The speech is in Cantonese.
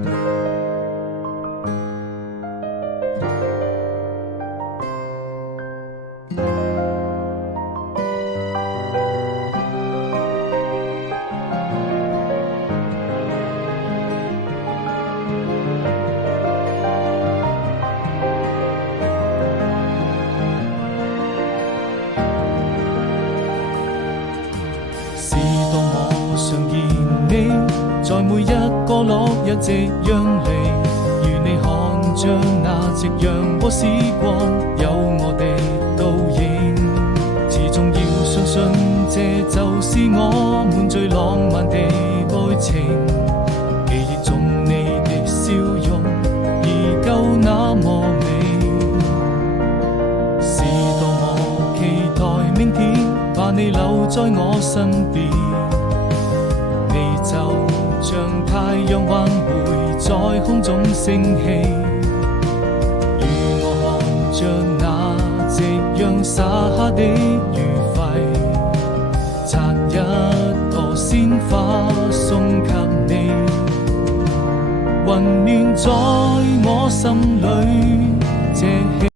是當我常見你，在每一個落日夕陽離，如你看着那夕陽和時光，有我的倒影。始終要相信，這就是我們最浪漫的愛情。記憶中你的笑容，依舊那麼美。是多麼期待明天，把你留在我身邊。你就像太陽還會在空中升起，與我看着那夕陽灑下的餘暉，摘一朵鮮花送給你，溫暖在我心裏。